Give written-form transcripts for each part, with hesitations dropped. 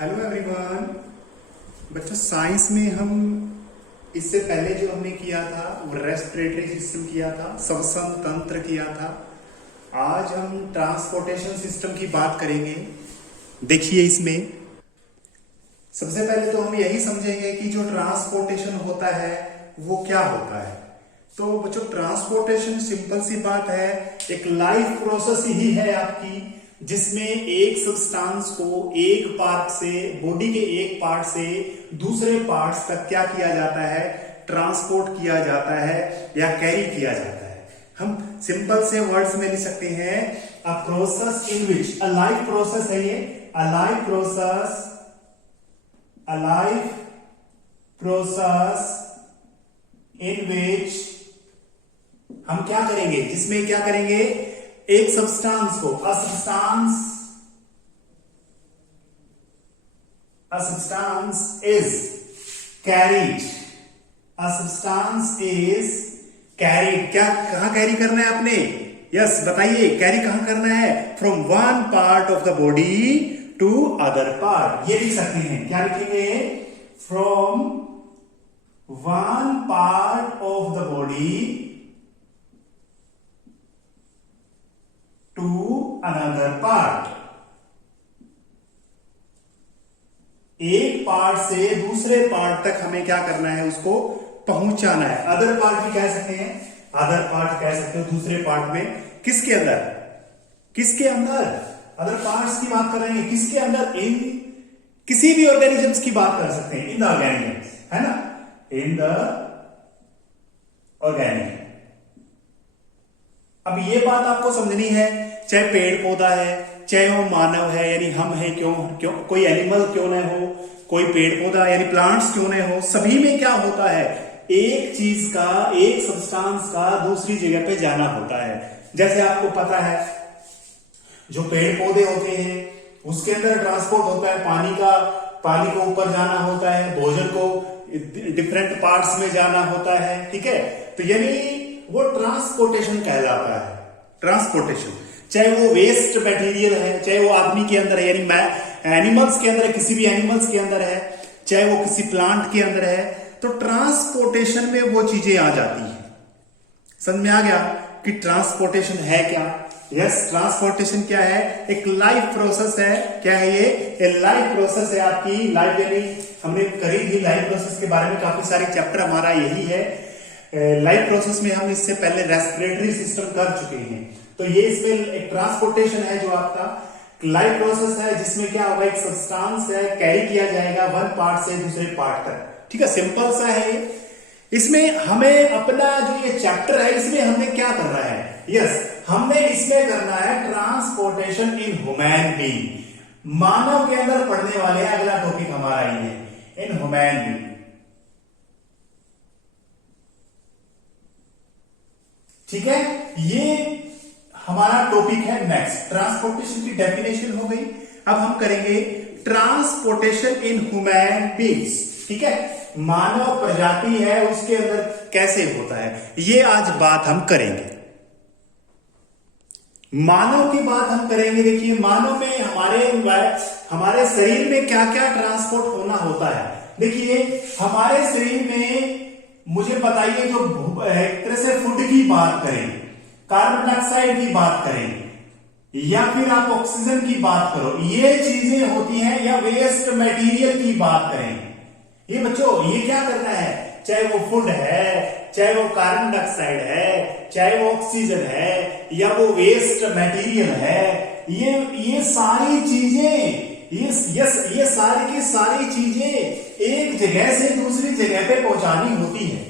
Hello everyone. बच्चों, science में हम इससे पहले जो हमने किया था वो रेस्पिरेटरी सिस्टम किया था, श्वसन तंत्र किया था। आज हम ट्रांसपोर्टेशन सिस्टम की बात करेंगे। देखिए, इसमें सबसे पहले तो हम यही समझेंगे कि जो ट्रांसपोर्टेशन होता है वो क्या होता है। तो बच्चों, ट्रांसपोर्टेशन सिंपल सी बात है, एक लाइफ प्रोसेस ही है आपकी, जिसमें एक सब्सटेंस को एक पार्ट से, बॉडी के एक पार्ट से दूसरे पार्ट्स तक क्या किया जाता है, ट्रांसपोर्ट किया जाता है या कैरी किया जाता है। हम सिंपल से वर्ड्स में लिख सकते हैं a process in which, a life process है ये, a life process, a life process in which हम क्या करेंगे, जिसमें क्या करेंगे, एक सब्सटेंस को, a substance is carried, a substance is carried. क्या, कहां कैरी करना है आपने? यस, बताइए, कैरी कहां करना है? From one part of the body to other part. ये लिख सकते हैं, क्या लिखेंगे? From one part of the body to another part. एक पार्ट से दूसरे पार्ट तक हमें क्या करना है, उसको पहुंचाना है। अदर पार्ट भी कह सकते हैं, अदर पार्ट कह सकते हो दूसरे पार्ट में। किसके अंदर? किसके अंदर? अदर पार्ट्स की बात कर रहे हैं, किसके अंदर? इन किसी भी ऑर्गेनिजम्स की बात कर सकते हैं, इन द ऑर्गेनिजम्स, है ना, इन द ऑर्गेनिज्म। अब ये बात आपको समझनी है, चाहे पेड़ पौधा है, चाहे वो मानव है यानी हम हैं, क्यों कोई एनिमल क्यों न हो, कोई पेड़ पौधा यानी प्लांट्स क्यों न हो, सभी में क्या होता है, एक चीज का, एक सब्सटेंस का दूसरी जगह पे जाना होता है। जैसे आपको पता है, जो पेड़ पौधे होते हैं उसके अंदर ट्रांसपोर्ट होता है पानी का, पानी को ऊपर जाना होता है, भोजन को डिफरेंट पार्ट्स में जाना होता है, ठीक है। तो यानी वो ट्रांसपोर्टेशन कहलाता है, ट्रांसपोर्टेशन। चाहे वो वेस्ट मटेरियल है, चाहे वो आदमी के अंदर है यानी एनिमल्स के अंदर है, किसी भी एनिमल्स के अंदर है, चाहे वो किसी प्लांट के अंदर है, तो ट्रांसपोर्टेशन में वो चीजें आ जाती है। समझ में आ गया कि ट्रांसपोर्टेशन है क्या? यस, ट्रांसपोर्टेशन क्या है? एक लाइफ प्रोसेस है। क्या है ये? लाइफ प्रोसेस है आपकी। लाइफ यानी हमने करी थी लाइफ प्रोसेस के बारे में, काफी सारे चैप्टर हमारा यही है। लाइफ प्रोसेस में हम इससे पहले रेस्पिरेटरी सिस्टम कर चुके हैं, तो ये इसमें एक ट्रांसपोर्टेशन है जो आपका लाइफ प्रोसेस है, जिसमें क्या होगा, एक सब्सटेंस है, कैरी किया जाएगा वन पार्ट से दूसरे पार्ट तक, ठीक है। सिंपल सा है ये। इसमें हमें अपना जो ये चैप्टर है, इसमें हमें क्या करना है? यस, हमने इसमें करना है ट्रांसपोर्टेशन इन ह्यूमन बीइंग। मानव के अंदर पढ़ने वाले अगला टॉपिक हमारा ये है, इन ह्यूमन बीइंग, ठीक है। ये हमारा टॉपिक है नेक्स्ट। ट्रांसपोर्टेशन की डेफिनेशन हो गई। अब हम करेंगे ट्रांसपोर्टेशन इन ह्यूमन बीइंग्स, ठीक है। मानव प्रजाति है उसके अंदर कैसे होता है, ये आज बात हम करेंगे। मानव की बात हम करेंगे। देखिए, मानव में हमारे शरीर में क्या क्या ट्रांसपोर्ट होना होता है। देखिए, हमारे शरीर में, मुझे बताइए, जो एक तरह से फूड की बात करें, कार्बन डाइऑक्साइड की बात करें, या फिर आप ऑक्सीजन की बात करो, ये चीजें होती हैं, या वेस्ट मटेरियल की बात करें, ये बच्चों ये क्या करना है, चाहे वो फूड है, चाहे वो कार्बन डाइऑक्साइड है, चाहे वो ऑक्सीजन है, या वो वेस्ट मटेरियल है, ये सारी चीजें, ये सारी की सारी चीजें एक जगह से दूसरी जगह पे पहुंचानी होती है,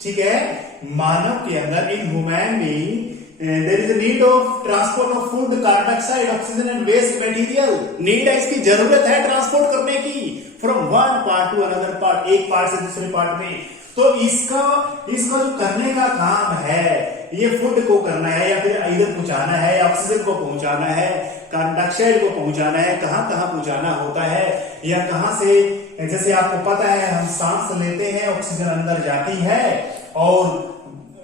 ठीक है। मानव के अंदर, in human being, there is a need of transport of food, carbon dioxide, oxygen and waste material. Need है, इसकी जरूरत है ट्रांसपोर्ट करने की, from one part to another part, एक पार्ट से दूसरे पार्ट में। तो इसका जो करने का काम है, ये फूड को करना है, या फिर इधर पहुंचाना है, ऑक्सीजन को पहुंचाना है, कार्बन डाइऑक्साइड को पहुंचाना है, कहां कहां पहुंचाना होता है, या कहां से, जैसे आपको पता है, हम सांस लेते हैं, ऑक्सीजन अंदर जाती है और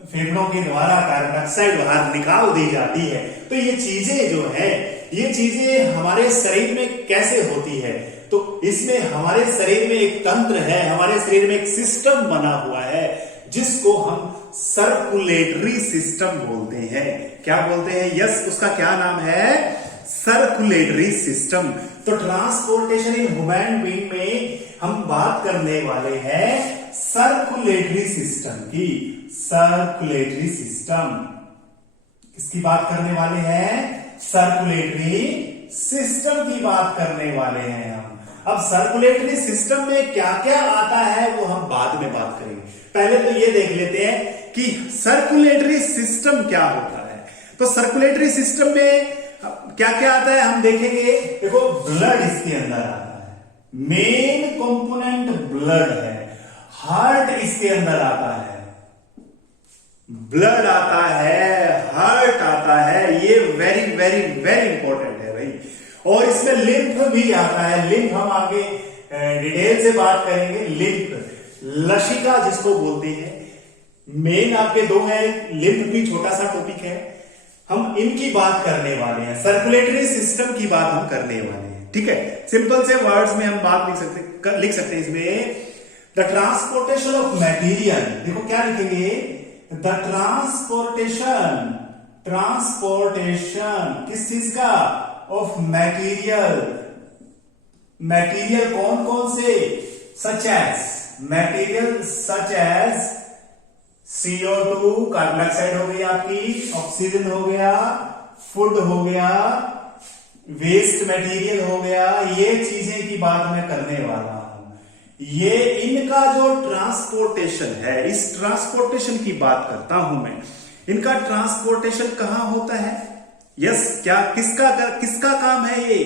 फेफड़ों के द्वारा कार्बन डाइऑक्साइड बाहर निकाल दी जाती है। तो ये चीजें जो है, ये चीजें हमारे शरीर में कैसे होती है, तो इसमें हमारे शरीर में एक तंत्र है, हमारे शरीर में एक सिस्टम बना हुआ है जिसको हम सर्कुलेटरी सिस्टम बोलते हैं। क्या बोलते हैं? यस, उसका क्या नाम है? Circulatory system. तो ट्रांसपोर्टेशन इन ह्यूमन बीइंग में हम बात करने वाले हैं सर्कुलेटरी सिस्टम की। सर्कुलेटरी सिस्टम किसकी बात करने वाले हैं? सर्कुलेटरी सिस्टम की बात करने वाले हैं हम। अब सर्कुलेटरी सिस्टम में क्या क्या आता है वो हम बाद में बात करेंगे। पहले तो ये देख लेते हैं कि सर्कुलेटरी सिस्टम क्या होता है। तो सर्कुलेटरी सिस्टम में क्या क्या आता है हम देखेंगे। देखो, ब्लड इसके अंदर आता है, मेन कंपोनेंट ब्लड है। हार्ट इसके अंदर आता है, ब्लड आता है, हार्ट आता है। ये वेरी वेरी वेरी इंपॉर्टेंट है भाई। और इसमें लिम्फ भी आता है। लिम्फ हम आगे डिटेल से बात करेंगे। लिम्फ, लसिका जिसको बोलते हैं। मेन आपके दो हैं, लिम्फ भी छोटा सा टॉपिक है, हम इनकी बात करने वाले हैं। सर्कुलेटरी सिस्टम की बात हम करने वाले हैं, ठीक है। सिंपल से वर्ड्स में हम बात लिख सकते हैं इसमें। द ट्रांसपोर्टेशन ऑफ मटेरियल, देखो क्या लिखेंगे? द ट्रांसपोर्टेशन किस चीज का? Of material. मटेरियल कौन कौन से? Such as CO2, carbon dioxide हो गई आपकी, ऑक्सीजन हो गया, फूड हो गया, वेस्ट मटेरियल हो गया। ये चीजें की बात मैं करने वाला हूं। ये इनका जो ट्रांसपोर्टेशन है, इस ट्रांसपोर्टेशन की बात करता हूं मैं। इनका ट्रांसपोर्टेशन कहां होता है? यस, क्या किसका काम है ये?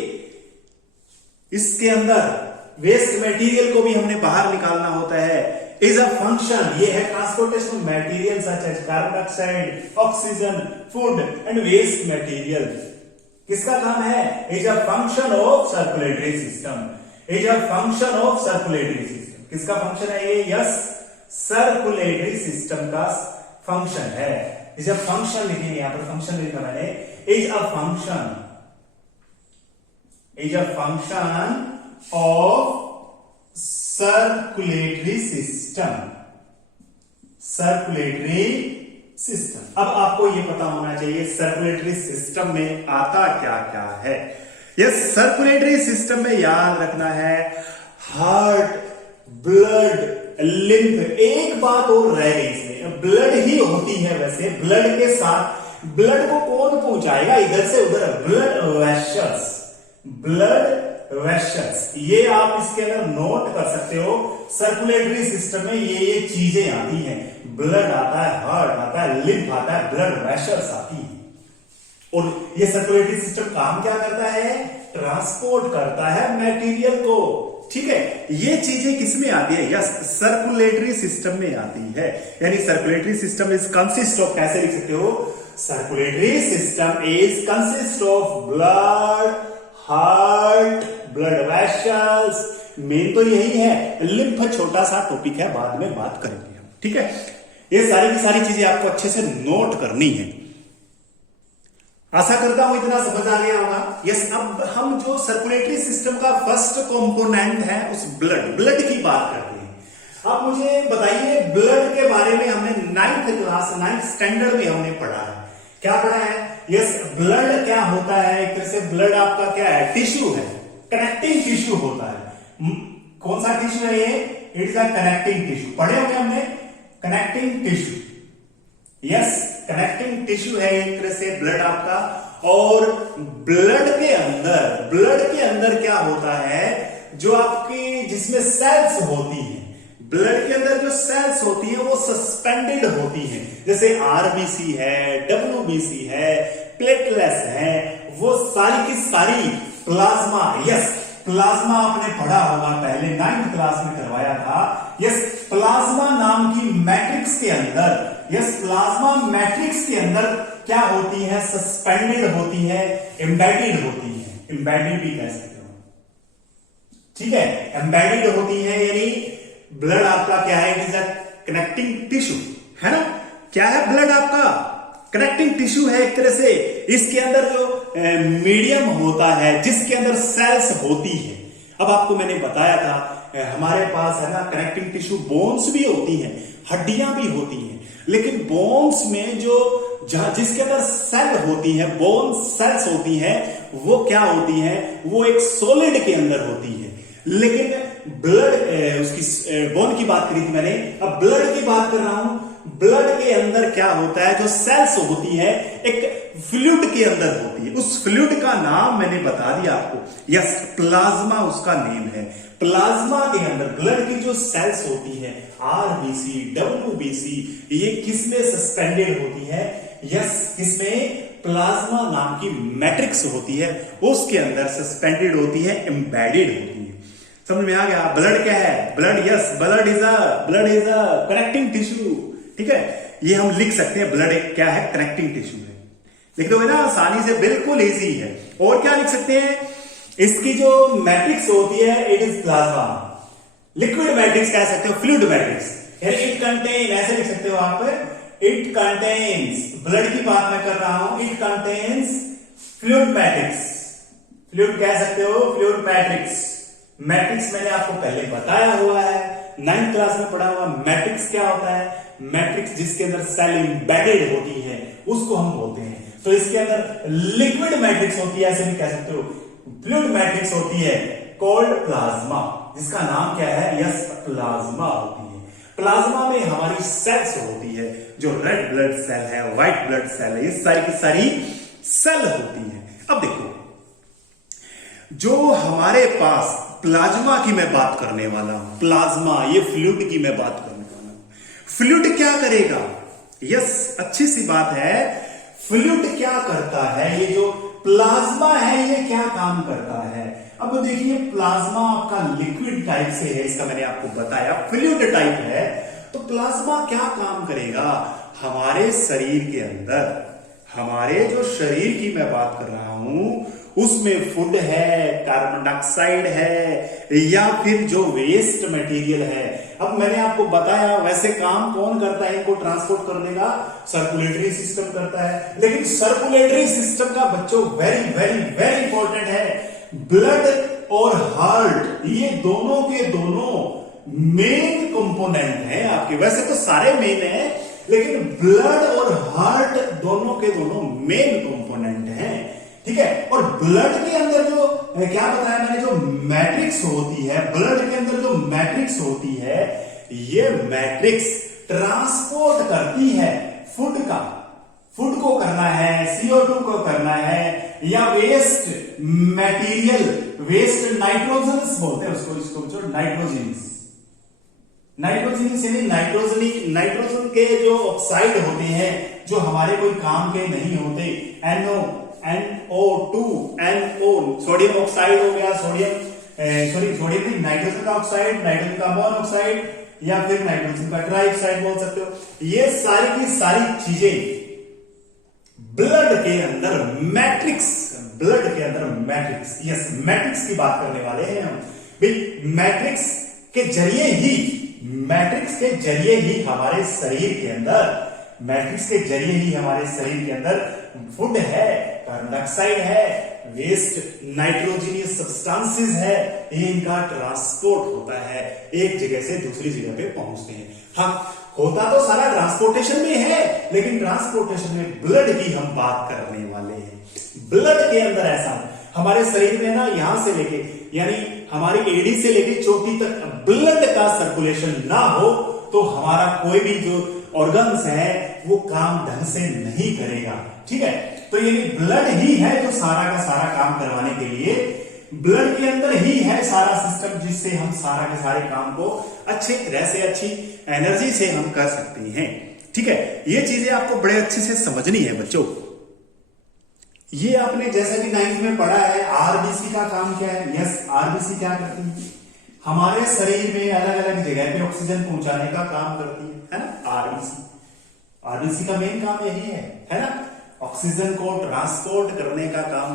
इसके अंदर वेस्ट मटेरियल को भी हमने बाहर निकालना होता है। इज अ फंक्शन, ये है transportation of material such as carbon dioxide, oxygen, food and waste material. किसका काम है? Is a function of circulatory system. Is a function of circulatory system. किसका फंक्शन है ये? यस, सर्कुलेटरी सिस्टम का function है। इज अ फंक्शन लिखेंगे, यहां पर फंक्शन लिखा मैंने। Is a function of circulatory system. अब आपको यह पता होना चाहिए सर्कुलेटरी सिस्टम में आता क्या क्या है। यस, सर्कुलेटरी सिस्टम में याद रखना है हार्ट, ब्लड, लिम्फ। एक बात और रह गई इसमें, ब्लड ही होती है। वैसे ब्लड के साथ ब्लड को कौन पहुंचाएगा इधर से उधर? Blood vessels. ये आप इसके अंदर नोट कर सकते हो। सर्कुलेटरी सिस्टम में ये चीजें आती हैं। ब्लड आता है, हार्ट आता है, लिम्फ आता है, ब्लड वेसल्स आती है। और ये सर्कुलेटरी सिस्टम काम क्या करता है? ट्रांसपोर्ट करता है मटेरियल को, ठीक है। ये चीजें किसमें आती है? यस, सर्कुलेटरी सिस्टम में आती है। यानी circulatory system is consist of, कैसे लिख सकते हो? Circulatory system is consist of blood, heart, blood vessels. Main तो यही है। लिम्फ छोटा सा टॉपिक है, बाद में बात करेंगे हम, ठीक है। ये सारी की सारी चीजें आपको अच्छे से नोट करनी है। आशा करता हूं इतना समझ आ गया होगा। यस, अब हम जो सर्कुलेटरी सिस्टम का फर्स्ट कंपोनेंट है उस ब्लड की बात करते हैं। अब मुझे बताइए, ब्लड के बारे में हमने 9th स्टैंडर्ड में हमने पढ़ा है। क्या पढ़ा है? यस, ब्लड क्या होता है? एक तरह से ब्लड आपका क्या है? टिश्यू है, कनेक्टिंग टिश्यू होता है। कौन सा टिश्यू है ये? It is a connecting tissue. पढ़े होंगे हमने connecting tissue. Yes, connecting tissue है एक तरह से ब्लड आपका। और ब्लड के अंदर क्या होता है? जो आपकी जिसमें सेल्स होती हैं, ब्लड के अंदर जो सेल्स होती है वो सस्पेंडेड होती हैं। जैसे आरबीसी है, डब्ल्यूबीसी है, प्लेटलेट्स है, वो सारी की सारी प्लाज्मा। यस, प्लाज्मा आपने पढ़ा होगा, पहले 9th क्लास में करवाया था। यस, प्लाज्मा नाम की मैट्रिक्स के अंदर, यस, प्लाज्मा मैट्रिक्स के अंदर क्या होती है? सस्पेंडेड होती है, एम्बेडेड होती है। एम्बेडेड भी कह सकते हो, ठीक है। एम्बेडेड होती है, यानी ब्लड आपका क्या है? It is a connecting tissue, है ना। क्या है ब्लड आपका? कनेक्टिंग टिश्यू है एक तरह से। इसके अंदर जो मीडियम होता है जिसके अंदर सेल्स होती है। अब आपको मैंने बताया था हमारे पास है ना कनेक्टिंग टिश्यू बोन्स भी होती हैं, हड्डियां भी होती हैं, लेकिन बोन्स में जो जिसके अंदर सेल होती है, बोन सेल्स होती हैं, वो क्या होती हैं, वो एक सॉलिड के अंदर होती है। लेकिन ब्लड उसकी बोन की बात करी थी मैंने, अब ब्लड की बात कर रहा हूं। ब्लड के अंदर क्या होता है, जो सेल्स होती है एक फ्लूइड के अंदर होती है। उस फ्लूइड का नाम मैंने बता दिया आपको, यस प्लाज्मा उसका नेम है। प्लाज्मा के अंदर ब्लड की जो सेल्स होती है आरबीसी, डब्ल्यूबीसी, ये किसमें सस्पेंडेड होती है, यस किसमें, प्लाज्मा नाम की मैट्रिक्स होती है, उसके अंदर सस्पेंडेड होती है, एम्बेडेड होती है। समझ में आ गया? ब्लड क्या है? Blood, yes blood is a connecting tissue. ठीक है, ये हम लिख सकते हैं, ब्लड एक क्या है, कनेक्टिंग टिश्यू है। लिख दोगे ना आसानी से, बिल्कुल इजी है। और क्या लिख सकते हैं, इसकी जो मैट्रिक्स होती है it is plasma. Liquid matrix कह सकते हो, फ्लूइड मैट्रिक्स, यानी इट कंटेन, ऐसे लिख सकते हो आप, इट कंटेन्स, ब्लड की बात मैं कर रहा हूं, it contains fluid matrix. Fluid कह सकते हो, फ्लूइड मैट्रिक्स। मैट्रिक्स मैंने आपको पहले बताया हुआ है, 9th क्लास में पढ़ा हुआ। मैट्रिक्स क्या होता है, मैट्रिक्स जिसके अंदर सेल एम्बेडेड होती है उसको हम बोलते हैं। तो इसके अंदर लिक्विड मैट्रिक्स होती है, ऐसे भी कह सकते हो, फ्लूइड मैट्रिक्स होती है कॉल्ड प्लाज्मा, जिसका नाम क्या है, यस प्लाज्मा होती है। प्लाज्मा में हमारी सेल्स होती है, जो रेड ब्लड सेल है, व्हाइट ब्लड सेल है, ये सारी की सारी सेल होती है। अब देखो, जो हमारे पास प्लाज्मा की मैं बात करने वाला हूं, प्लाज्मा, ये फ्लूइड की मैं बात करने वाला हूं। फ्लूइड क्या करेगा, यस अच्छी सी बात है, फ्लूइड क्या करता है, ये जो प्लाज्मा है ये क्या काम करता है। अब देखिए, प्लाज्मा आपका लिक्विड टाइप से है, इसका मैंने आपको बताया, फ्लूइड टाइप है, तो प्लाज्मा क्या काम करेगा हमारे शरीर के अंदर। हमारे जो शरीर की मैं बात कर रहा हूं उसमें फूड है, कार्बन डाइऑक्साइड है, या फिर जो वेस्ट मटेरियल है। अब मैंने आपको बताया वैसे काम कौन करता है इनको ट्रांसपोर्ट करने का, सर्कुलेटरी सिस्टम करता है। लेकिन सर्कुलेटरी सिस्टम का बच्चों वेरी वेरी वेरी इंपॉर्टेंट है, ब्लड और हार्ट, ये दोनों के दोनों मेन कंपोनेंट हैं आपके। वैसे तो सारे मेन हैं, लेकिन ब्लड और हार्ट दोनों के दोनों मेन कंपोनेंट हैं। ठीक है, और ब्लड के अंदर जो क्या बताया मैंने, जो मैट्रिक्स होती है, ब्लड के अंदर जो मैट्रिक्स होती है, ये मैट्रिक्स ट्रांसपोर्ट करती है फूड का, फूड को करना है, CO2 को करना है, या वेस्ट मटेरियल, वेस्ट नाइट्रोजन बोलते हैं उसको, इसको जो नाइट्रोजन यानी नाइट्रोजन के जो ऑक्साइड होते हैं, जो हमारे कोई काम के नहीं होते, NO2 सोडियम ऑक्साइड हो गया, सोडियम नहीं, नाइट्रोजन का ऑक्साइड, नाइट्रोजन का मोनोऑक्साइड, या फिर नाइट्रोजन का ट्राइऑक्साइड बोल सकते हो। ये सारी की सारी चीजें ब्लड के अंदर मैट्रिक्स, ब्लड के अंदर मैट्रिक्स, यस मैट्रिक्स की बात करने वाले हैं हम भाई। मैट्रिक्स के जरिए ही हमारे शरीर के अंदर, मैट्रिक्स के जरिए ही हमारे शरीर के अंदर फूड है, कार्बन डाइऑक्साइड है, वेस्ट नाइट्रोजनियस सब्सटेंसेस है, इनका ट्रांसपोर्ट होता है, एक जगह से दूसरी जगह पे पहुंचते हैं। हाँ, होता तो सारा ट्रांसपोर्टेशन में है, लेकिन ट्रांसपोर्टेशन में ब्लड की हम बात करने वाले हैं। ब्लड के अंदर ऐसा हमारे शरीर में ना, यहां से लेके यानी हमारी एडी से लेके चोटी तक ब्लड का सर्कुलेशन ना हो तो हमारा कोई भी जो ऑर्गन्स है वो काम ढंग से नहीं करेगा। ठीक है, तो ये ब्लड ही है जो सारा का सारा काम करवाने के लिए, ब्लड के अंदर ही है सारा सिस्टम, जिससे हम सारा के सारे काम को अच्छे तरह से, अच्छी एनर्जी से हम कर सकते हैं। ठीक है, ये चीजें आपको बड़े अच्छे से समझनी है बच्चों। ये आपने जैसा कि 9th में पढ़ा है, आरबीसी का काम क्या है, यस आरबीसी क्या करती है, हमारे शरीर में अलग अलग जगह पे ऑक्सीजन पहुंचाने का काम करती है ना। आरबीसी का मेन काम यही है ना, ऑक्सीजन को ट्रांसपोर्ट करने का काम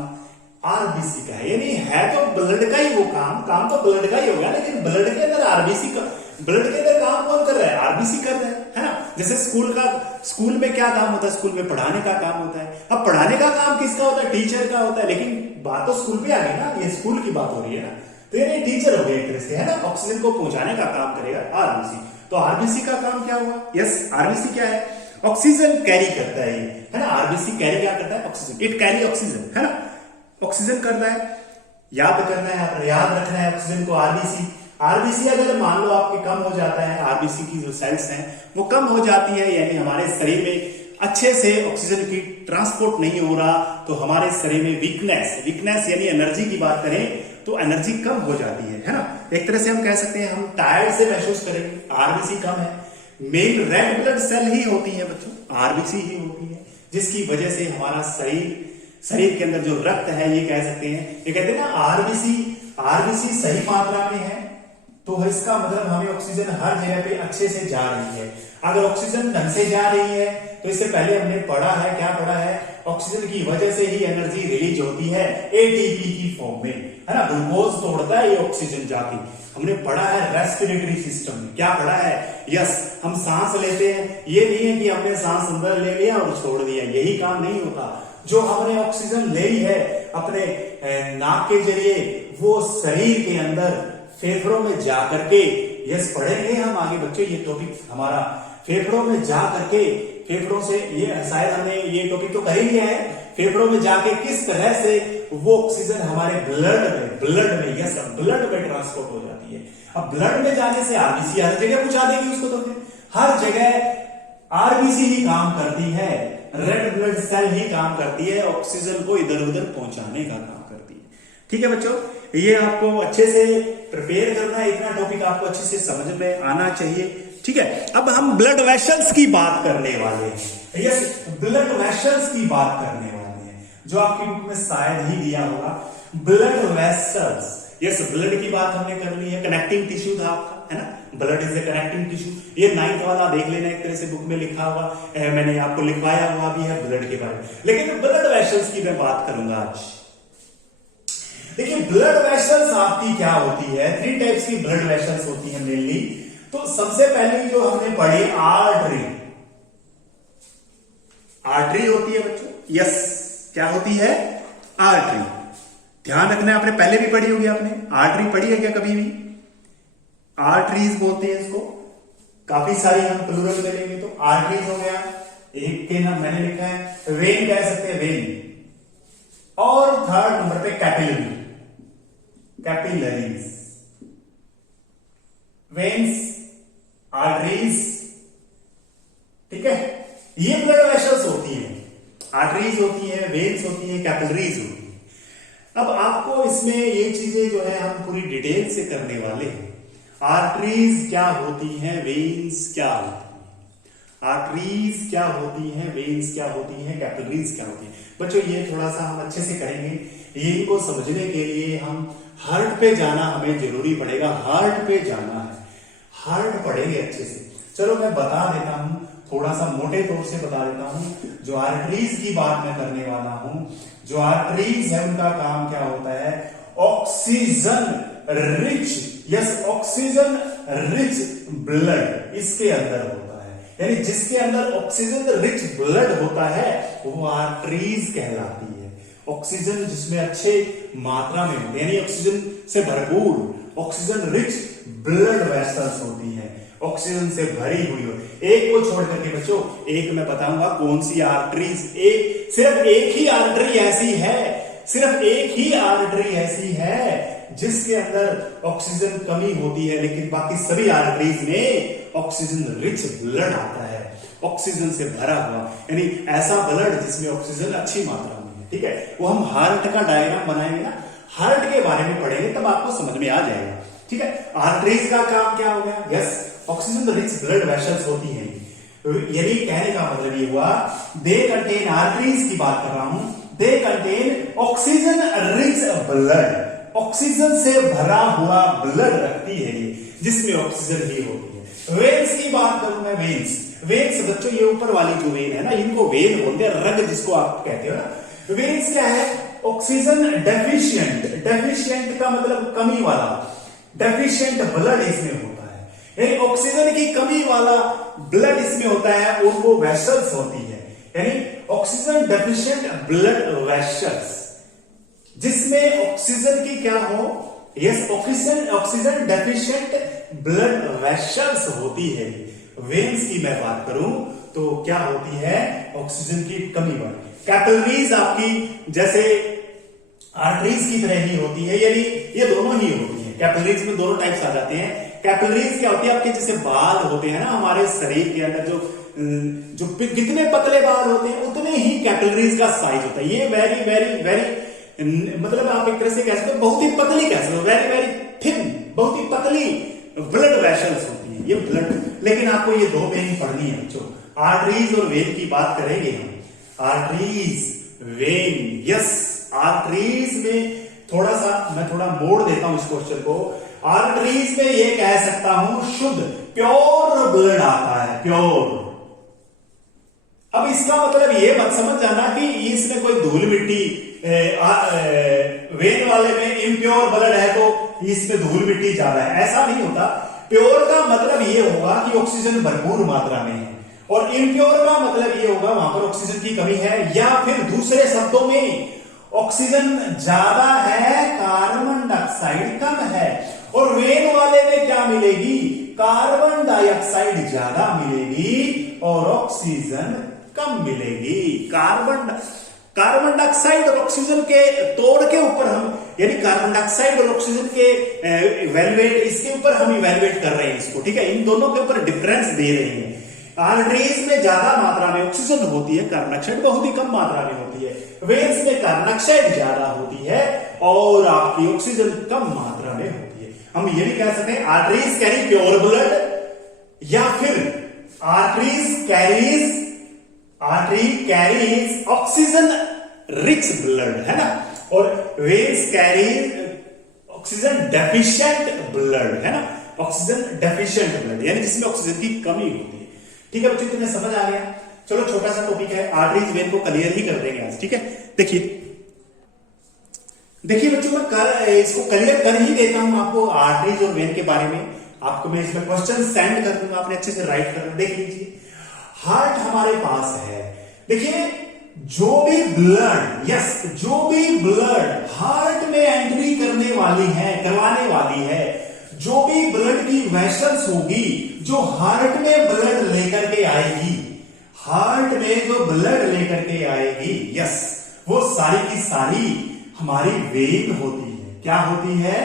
आरबीसी का है। यानी है तो ब्लड का ही वो काम तो ब्लड का ही होगा, लेकिन ब्लड के अंदर आरबीसी का, ब्लड के अंदर काम कौन कर रहा है, आरबीसी कर रहा है ना। जैसे स्कूल में क्या काम होता है, स्कूल में पढ़ाने का काम होता है। अब पढ़ाने का काम किसका होता है, टीचर का होता है, लेकिन बात तो स्कूल पे आ गई ना, ये स्कूल की बात हो रही है ना, तो ये टीचर हो गया एक तरह से, है ना। ऑक्सीजन को पहुंचाने का काम करेगा आरबीसी। तो आरबीसी का काम क्या हुआ, यस आरबीसी क्या है, ऑक्सीजन कैरी करता है, है ना। आरबीसी कैरी क्या करता है, ऑक्सीजन, इट कैरी ऑक्सीजन, है ना, ऑक्सीजन करता है। याद करना है, याद रखना है ऑक्सीजन को। आरबीसी अगर मान लो आपके कम हो जाता है, आरबीसी की जो सेल्स हैं वो कम हो जाती है, यानी हमारे शरीर में अच्छे से ऑक्सीजन की ट्रांसपोर्ट नहीं हो रहा, तो हमारे शरीर में वीकनेस यानी एनर्जी की बात करें तो एनर्जी कम हो जाती है ना। एक तरह से हम कह सकते हैं हम टायर्ड से महसूस करेंगे, आरबीसी कम है। मेन रेड ब्लड सेल ही होती है बच्चों, आरबीसी ही होती है, जिसकी वजह से हमारा शरीर के अंदर जो रक्त है, ये कह सकते हैं, ये कहते हैं ना आरबीसी सही मात्रा में है, तो इसका मतलब हमें ऑक्सीजन हर जगह पे अच्छे से जा रही है। अगर ऑक्सीजन ढंग से जा रही है तो इससे पहले हमने पढ़ा है, क्या पढ़ा है, ऑक्सीजन की वजह से ही एनर्जी रिलीज होती है एटीपी की फॉर्म में, है ना। ग्लूकोज तोड़ता है ये ऑक्सीजन जाके, हमने पढ़ा है रेस्पिरेटरी सिस्टम में, क्या पढ़ा है, यस हम सांस लेते हैं, ये नहीं है कि हमने सांस अंदर ले लिया और छोड़ दिया, यही काम नहीं होता। जो हमने ऑक्सीजन ले ली है अपने नाक के जरिए, वो शरीर के अंदर फेफड़ों में जा करके, यस पढ़ेंगे हम आगे बच्चों, ये टॉपिक हमारा फेफड़ों में जा करके, फेफड़ों से, ये शायद हमने ये टॉपिक तो कर ही लिया है, फेफड़ों में जाके किस तरह से वो ऑक्सीजन हमारे ब्लड में यस ब्लड में ट्रांसपोर्ट हो जाती है। अब ब्लड में जाने से आरबीसी हर जगह पहुंचा देगी उसको, तो फिर हर जगह आरबीसी ही काम करती है, रेड ब्लड सेल ही काम करती है, ऑक्सीजन को इधर उधर पहुंचाने का काम करती है। ठीक है बच्चों, ये आपको अच्छे से प्रिपेयर करना है, इतना टॉपिक आपको अच्छे से समझ में आना चाहिए। ठीक है, अब हम ब्लड वेसल्स की बात करने वाले हैं, यस ब्लड वेसल्स की बात करने वाले हैं, जो आपकी बुक में शायद ही दिया होगा, ब्लड वेसल्स। यस ब्लड की बात हमने कर ली है, कनेक्टिंग टिश्यू था आपका, है ना, blood is a connecting tissue, ये 9th वाला देख लेना, एक तरह से बुक में लिखा हुआ, मैंने आपको लिखवाया हुआ भी है ब्लड के बारे में, लेकिन ब्लड वेसल्स की मैं बात करूंगा आज। देखिए ब्लड वेसल्स आपकी क्या होती है, 3 टाइप्स की ब्लड वेसल्स होती है मेनली। तो सबसे पहले जो हमने पढ़ी आर्टरी होती है बच्चों, यस क्या होती है, आर्टरी। ध्यान रखना है, आपने पहले भी पढ़ी होगी, आपने आर्टरी पढ़ी है क्या कभी भी, आर्टरीज बोलते हैं इसको, काफी सारी हम प्लूरल में लेंगे तो आर्टरीज हो गया, एक के नाम मैंने लिखा है, वेन कह सकते हैं वेन, और थर्ड नंबर पे कैपिलरीज, वेन्स, आर्टरीज, ठीक है, ये ब्लड वेसल्स होती है, आर्टरीज होती है, वेन्स होती है, कैपिलरीज होती है। अब आपको इसमें ये चीजें जो है हम पूरी डिटेल से करने वाले हैं। आर्टरीज क्या होती हैं, वेन्स क्या होती है, आर्टरीज क्या होती हैं, वेन्स क्या होती हैं, कैपिलरीज क्या होती है। बच्चों ये थोड़ा सा हम अच्छे से करेंगे, ये को समझने के लिए हम हार्ट पे जाना हमें जरूरी पड़ेगा, हार्ट पे जाना है, हार्ट पढ़ेंगे अच्छे से। चलो मैं बता देता हूं, थोड़ा सा मोटे तौर से बता देता हूं, जो आर्टरीज की बात मैं करने वाला हूं, जो आर्टरीज है उनका काम क्या होता है, oxygen rich, yes oxygen rich blood इसके अंदर होता है, यानी जिसके अंदर ऑक्सीजन रिच ब्लड होता है वो आर्टरीज कहलाती है। ऑक्सीजन जिसमें अच्छे मात्रा में होती है, यानी ऑक्सीजन से भरपूर, ऑक्सीजन रिच ब्लड वेसल्स होती है, ऑक्सीजन से भरी हुई हो। एक को छोड़ करके बच्चों, एक मैं बताऊंगा कौन सी आर्टरीज, सिर्फ एक ही आर्टरी ऐसी है, सिर्फ एक ही आर्टरी ऐसी है जिसके अंदर ऑक्सीजन कमी होती है, लेकिन बाकी सभी आर्टरीज में ऑक्सीजन रिच ब्लड आता है, ऑक्सीजन से भरा हुआ, यानी ऐसा ब्लड जिसमें ऑक्सीजन अच्छी मात्रा में है। ठीक है, वो हम हार्ट का डायग्राम बनाएंगे ना, हार्ट के बारे में पढ़ेंगे तब आपको समझ में आ जाएगा। ठीक है, आर्टरीज का काम क्या हो गया, yes oxygen rich blood vessels होती है, यानी कहने का मतलब ये हुआ, दे कंटेन, आर्टरीज की बात कर रहा हूं, they contain oxygen rich blood, oxygen से भरा हुआ ब्लड रखती है ये, जिसमें ऑक्सीजन ही होती है। वेन्स की बात करूं मैं, वेन्स बच्चों ये ऊपर वाली जो वेन है ना, इनको वेन बोलते हैं, रग जिसको आप कहते हो ना। वेन्स क्या है, ऑक्सीजन डेफिशिएंट का मतलब कमी वाला, डेफिशिएंट ब्लड इसमें होता है, यानी ऑक्सीजन की कमी वाला ब्लड इसमें होता है और वो वेसल्स होती है, यानी ऑक्सीजन डेफिशिएंट ब्लड वेसल्स, जिसमें ऑक्सीजन की क्या हो, yes oxygen deficient blood vessels होती है। वेन्स की मैं बात करूं तो क्या होती है, ऑक्सीजन की कमी वाली। कैपिलरीज आपकी जैसे आर्टरीज की तरह ही होती है, यानी ये दोनों ही होती है। कैपिलरीज में दोनों टाइप्स आ जाते हैं। कैपिलरीज क्या होती है, आपके जैसे बाल होते हैं ना हमारे शरीर के अंदर, जो कितने पतले बाल होते हैं उतने ही कैपिलरीज का साइज होता है। ये वेरी वेरी वेरी, मतलब आप एक तरह से कह सकते हो बहुत ही पतली कह सकते हो, वेरी वेरी थिन, बहुत ही पतली ब्लड वेसल्स होती है ये ब्लड। लेकिन आपको ये दो में ही पढ़नी है बच्चों, आर्टरीज और वेन की बात करेंगे हम। आर्टरीज, वेन, यस आर्टरीज में मैं थोड़ा मोड़ देता हूं इस क्वेश्चन को। आर्टरीज में ये कह सकता हूं शुद्ध प्योर ब्लड आता है, प्योर। अब इसका मतलब ये मत समझ जाना कि इसमें कोई धूल मिट्टी, वेन वाले में इम्प्योर ब्लड है तो इसमें धूल मिट्टी ज्यादा है, ऐसा नहीं होता। प्योर का मतलब ये होगा कि ऑक्सीजन भरपूर मात्रा में है, और इम्प्योर का मतलब ये होगा वहां पर ऑक्सीजन की कमी है, या फिर दूसरे शब्दों में ऑक्सीजन ज्यादा है, कार्बन डाइऑक्साइड कम है। और वेन वाले में क्या मिलेगी, कार्बन डाइऑक्साइड ज्यादा मिलेगी और ऑक्सीजन कम मिलेगी। कार्बन डाइऑक्साइड और ऑक्सीजन के तोड़ के ऊपर हम, यानी कार्बन डाइऑक्साइड और ऑक्सीजन के इवैल्यूएट, इसके ऊपर हम इवैल्यूएट कर रहे हैं इसको, ठीक है, इन दोनों के ऊपर डिफरेंस दे रहे हैं। आर्टरीज में ज्यादा मात्रा में ऑक्सीजन होती है, कार्बन डाइऑक्साइड बहुत ही कम मात्रा में होती है। वेन्स में कार्बन डाइऑक्साइड ज्यादा होती है और आपकी ऑक्सीजन कम मात्रा में होती है। हम ये भी कह सकते हैं आर्टरीज कैरी प्योर ब्लड, या फिर artery carries oxygen rich blood, है ना, और veins carry oxygen deficient blood, है ना, ऑक्सीजन डेफिशिएंट ब्लड, यानी जिसमें ऑक्सीजन की कमी होती है। ठीक है बच्चों, तुम्हें समझ आ गया। चलो छोटा सा टॉपिक है, आर्टरीज वेन को क्लियर ही कर देंगे आज, ठीक है। देखिए बच्चों, मैं इसको क्लियर कर ही देता हूं आपको आर्टरीज और वेन के बारे में। आपको मैं इसमें क्वेश्चन सेंड कर दूंगा, आपने अच्छे से राइट करना। देख लीजिए, हार्ट हमारे पास है। देखिए जो भी ब्लड हार्ट में एंट्री करने वाली है, करवाने वाली है, जो भी ब्लड की वेसल्स होगी जो हार्ट में ब्लड लेकर के आएगी, हार्ट में जो ब्लड लेकर के आएगी, यस, वो सारी की सारी हमारी वेन होती है। क्या होती है,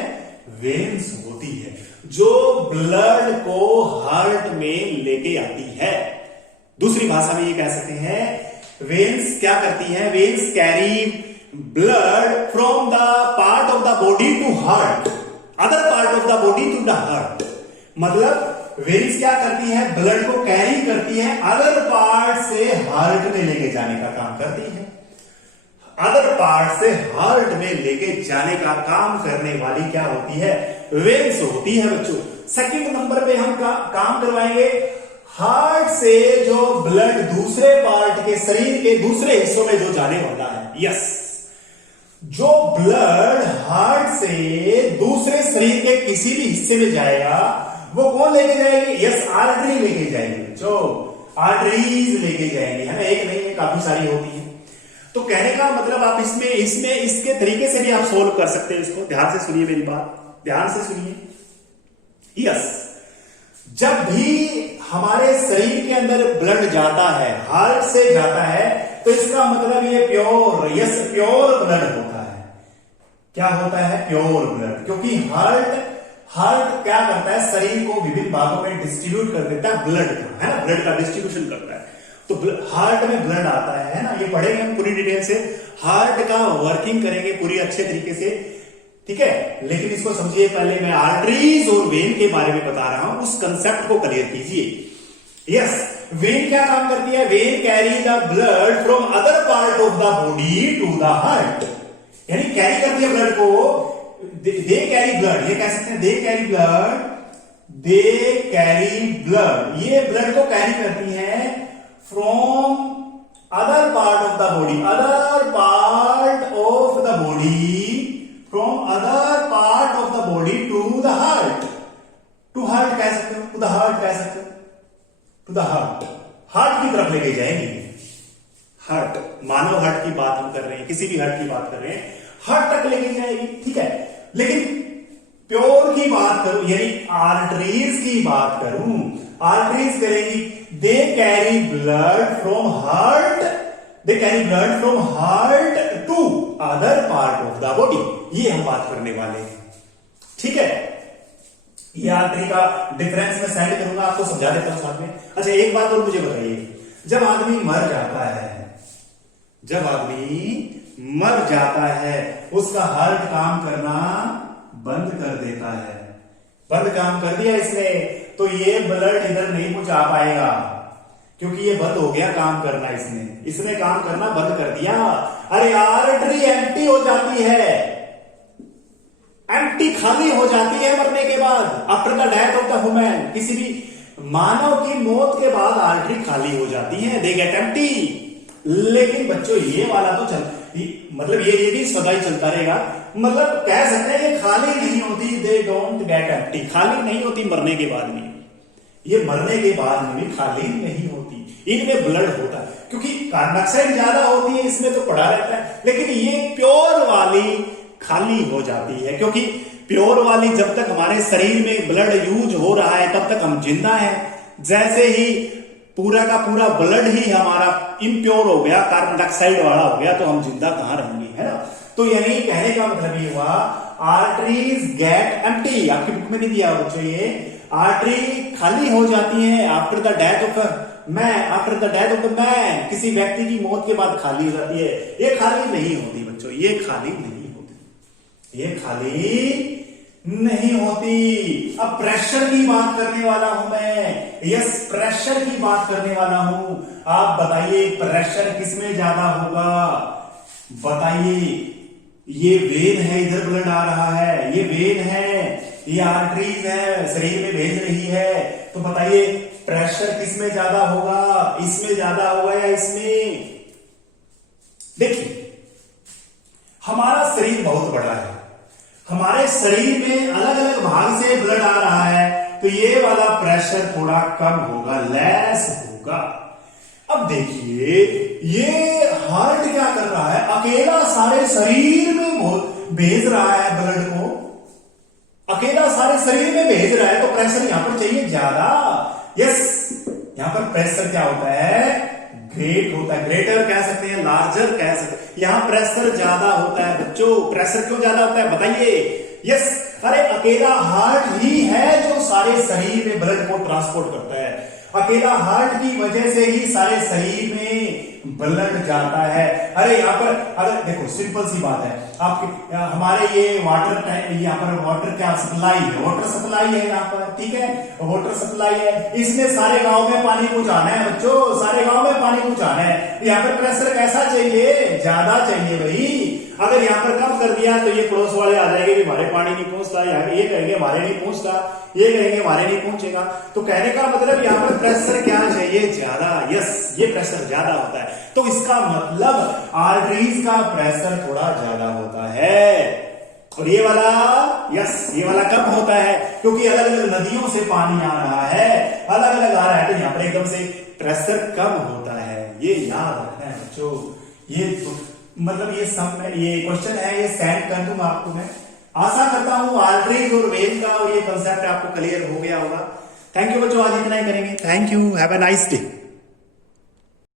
वेन्स होती है, जो ब्लड को हार्ट में लेके आती है। दूसरी भाषा में ये कह सकते हैं, वेन्स क्या करती है, veins carry blood from the part of the body to heart, other part of the body to the heart. मतलब वेन्स क्या करती है, ब्लड को कैरी करती है, अदर पार्ट से हार्ट में लेके जाने का काम करती है। अदर पार्ट से हार्ट में लेके जाने का काम करने वाली क्या होती है, वेन्स होती है बच्चों। सेकंड नंबर पे हम काम करवाएंगे, हार्ट से जो ब्लड दूसरे पार्ट के, शरीर के दूसरे हिस्सों में जो जाने वाला है, यस, जो ब्लड हार्ट से दूसरे शरीर के किसी भी हिस्से में जाएगा, वो कौन लेके जाएगी, यस, आर्टरी लेके जाएगी। जो आर्टरीज लेके जाएंगे, है ना, एक नहीं है, काफी सारी होती है। तो कहने का मतलब आप इसमें इसके तरीके से भी आप सोल्व कर सकते हैं इसको। ध्यान से सुनिए मेरी बात, ध्यान से सुनिए। यस, जब भी हमारे शरीर के अंदर ब्लड जाता है, हार्ट से जाता है, तो इसका मतलब ये प्योर, यस, प्योर ब्लड होता है। क्या होता है, प्योर ब्लड, क्योंकि हार्ट क्या करता है, शरीर को विभिन्न भागों में डिस्ट्रीब्यूट कर देता है ब्लड का, है ना, ब्लड का डिस्ट्रीब्यूशन करता है। तो हार्ट में ब्लड आता है ना, ये पढ़ेंगे हम पूरी डिटेल से, हार्ट का वर्किंग करेंगे पूरी अच्छे तरीके से, ठीक है। लेकिन इसको समझिए, पहले मैं आर्टरीज और वेन के बारे में बता रहा हूं, उस कंसेप्ट को क्लियर कीजिए। यस, वेन क्या काम करती है, vein carry the blood from other part of the body to the heart, यानी कैरी करती है ब्लड को, दे कैरी ब्लड, ये कह सकते हैं दे कैरी ब्लड, ये ब्लड को कैरी करती है from other part of the body, from other part of the body to the heart, to heart कह सकते हो, टू द हार्ट कह सकते हो, to the the heart, heart की तरफ लेके जाएंगे। हार्ट, मानव हार्ट की बात हम कर रहे हैं, किसी भी हार्ट की बात कर रहे हैं, हार्ट तक लेके जाएगी, ठीक है। लेकिन प्योर की बात करूं, यानी आर्टरीज की बात करूं, आर्टरीज करेगी, they carry blood from heart, they carry blood from heart to other part of the body. ये हम बात करने वाले हैं, ठीक है। ये आर्टरी का डिफरेंस मैं सेंड करूंगा, आपको समझा देता हूं साथ में। अच्छा एक बात और मुझे बताइए, जब आदमी मर जाता है, जब आदमी मर जाता है, उसका हार्ट काम करना बंद कर देता है, बंद काम कर दिया इसने, तो ये ब्लड इधर नहीं पहुंचा पाएगा, क्योंकि ये बंद हो गया काम करना, इसने काम करना बंद कर दिया। अरे आर्टरी एम्प्टी हो जाती है, एम्प्टी खाली हो जाती है मरने के बाद, after the death of the human, किसी भी मानव की मौत के बाद आर्टरी खाली हो जाती है, दे गेट एम्प्टी। लेकिन बच्चों ये वाला तो मतलब ये भी सदा ही चलता रहेगा, मतलब कह सकते हैं ये खाली नहीं होती, दे डोंट गेट एम्प्टी, खाली नहीं होती मरने के बाद भी, ये मरने के बाद में भी खाली नहीं होती, इनमें ब्लड होता है, क्योंकि कार्बन डाइऑक्साइड ज्यादा होती है इसमें तो पड़ा रहता है। लेकिन ये प्योर वाली खाली हो जाती है, क्योंकि प्योर वाली जब तक हमारे शरीर में ब्लड यूज हो रहा है तब तक हम जिंदा हैं। जैसे ही पूरा का पूरा ब्लड ही हमारा इम्प्योर हो गया, कार्बन डाइऑक्साइड वाला हो गया, तो हम जिंदा कहां रहेंगे, है ना। तो यानी कहने का मतलब ये हुआ, आर्टरीज गेट एम्प्टी, आपकी बुक में नहीं दिया बच्चों, ये आर्टरी खाली हो जाती है after the death of man, after the death of the man, किसी व्यक्ति की मौत के बाद खाली हो जाती है। ये खाली नहीं होती बच्चों, ये खाली नहीं होती, ये खाली नहीं होती। अब प्रेशर की बात करने वाला हूं मैं, यस प्रेशर की बात करने वाला हूं। आप बताइए प्रेशर किसमें ज्यादा होगा, बताइए। ये वेन है, इधर ब्लड आ रहा है, ये वेन है, ये आर्टरीज है, शरीर में भेज रही है, तो बताइए प्रेशर किसमें ज्यादा होगा, इसमें ज्यादा होगा या इसमें। देखिए हमारा शरीर बहुत बड़ा है, हमारे शरीर में अलग अलग भाग से ब्लड आ रहा है, तो ये वाला प्रेशर थोड़ा कम होगा, लेस होगा। अब देखिए ये हार्ट क्या कर रहा है, अकेला सारे शरीर में भेज रहा है ब्लड को, अकेला सारे शरीर में भेज रहा है, तो प्रेशर यहां पर चाहिए ज्यादा। यस, यहां पर प्रेशर क्या होता है, ग्रेट होता है, ग्रेटर कह सकते हैं, लार्जर कह सकते हैं, यहां प्रेशर ज्यादा होता है बच्चों। प्रेशर क्यों ज्यादा होता है बताइए। यस, अरे अकेला हार्ट ही है जो सारे शरीर में ब्लड को ट्रांसपोर्ट करता है, अकेला हार्ट की वजह से ही सारे शरीर में ब्लड जाता है। अरे यहाँ पर अगर देखो सिंपल सी बात है, आपके हमारे ये वाटर टैंक, यहाँ पर वाटर क्या सप्लाई है, वाटर सप्लाई है यहाँ पर, ठीक है, वाटर सप्लाई है, इसमें सारे गांव में पानी पहुंचाना है बच्चों, सारे गांव में पानी पहुंचाना है। यहाँ पर प्रेशर कैसा चाहिए, ज्यादा चाहिए भाई। अगर यहाँ पर कम कर दिया तो ये पड़ोस वाले आ जाएंगे कि हमारे पानी नहीं पहुंचता, ये कहेंगे हमारे नहीं पहुंचता, ये कहेंगे हमारे नहीं पहुंचेगा। तो कहने का मतलब यहाँ पर प्रेशर क्या चाहिए, ज्यादा। यस, ये प्रेशर ज्यादा होता है, तो इसका मतलब आर्टरीज का प्रेशर थोड़ा ज्यादा होता है। और ये वाला, यस, ये वाला कम होता है, क्योंकि अलग अलग नदियों से पानी आ रहा है, अलग अलग आ रहा है, तो यहाँ पर एकदम से प्रेशर कम होता है। ये याद रखना है बच्चों। ये मतलब ये क्वेश्चन है, ये सेंड कर दूंगा आपको मैं। आशा करता हूं आर्टरीज और वेन का और ये कंसेप्ट आपको क्लियर हो गया होगा। थैंक यू बच्चों, आज इतना ही करेंगे। Thank you, have a nice day.